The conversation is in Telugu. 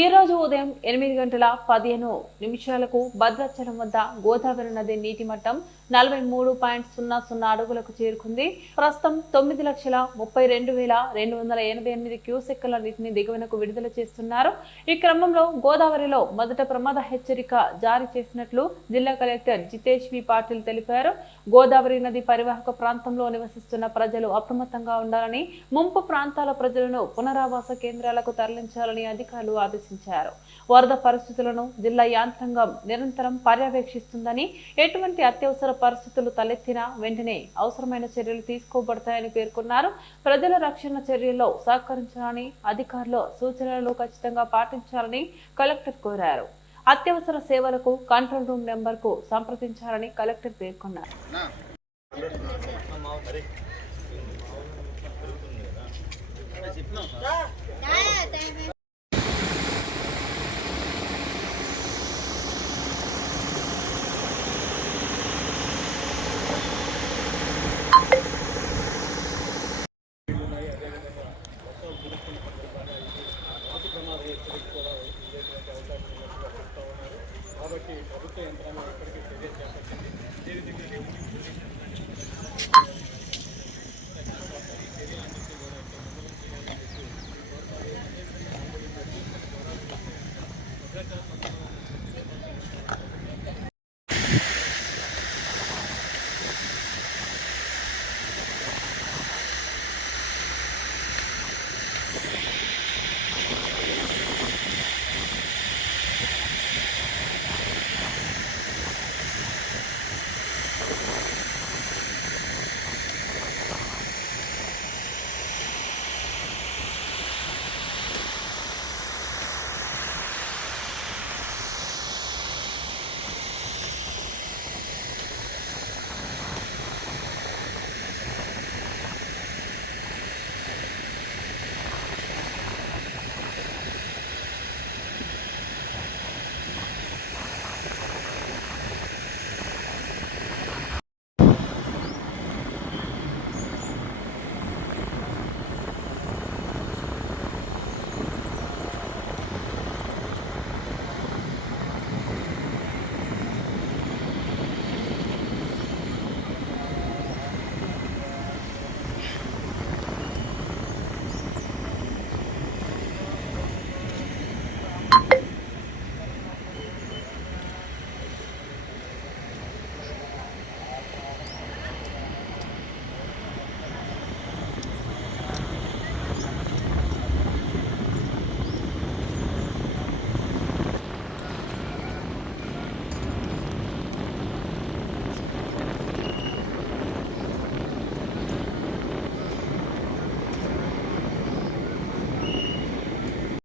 ఈ రోజు ఉదయం ఎనిమిది గంటల పదిహేను నిమిషాలకు భద్రాచలం వద్ద గోదావరి నది నీటి మట్టం నలభై మూడు పాయింట్ సున్నా సున్నా అడుగులకు చేరుకుంది. ప్రస్తుతం తొమ్మిది లక్షల ముప్పై రెండు వేల రెండు వందల ఎనభై ఎనిమిది క్యూసెక్కుల నీటిని దిగువనకు విడుదల చేస్తున్నారు. ఈ క్రమంలో గోదావరిలో మొదట ప్రమాద హెచ్చరిక జారీ చేసినట్లు జిల్లా కలెక్టర్ జితేష్ వి పాటిల్ తెలిపారు. గోదావరి నది పరివాహక ప్రాంతంలో నివసిస్తున్న ప్రజలు అప్రమత్తంగా ఉండాలని ముంపు ప్రాంతాల ప్రజలను పునరావాస కేంద్రాలకు తరలించాలని అధికారులు ఆదేశించారు. ఆదేశించారు వరద పరిస్థితులను జిల్లా యాంత్రాంగం నిరంతరం పర్యవేక్షిస్తుందని ఎటువంటి అత్యవసర పరిస్థితులు తలెత్తినా వెంటనే అవసరమైన చర్యలు తీసుకోబడతాయని పేర్కొన్నారు. ప్రజల రక్షణ చర్యల్లో సహకరించాలని అధికారులు సూచనలు ఖచ్చితంగా పాటించాలని కలెక్టర్ కోరారు. అత్యవసర సేవలకు కంట్రోల్ రూమ్ నెంబర్కు సంప్రదించాలని కలెక్టర్ పేర్కొన్నారు. చెప్తున్నాం అతి ప్రమాద హెచ్చరిక కూడా ఉండేటువంటి అవకాశం ఉన్నట్టుగా చెప్తా ఉన్నారు కాబట్టి ప్రభుత్వ యంత్రాంగం ఇప్పటికీ చర్య చేపట్టింది అదేవిధంగా చర్యలన్నింటినీ కూడా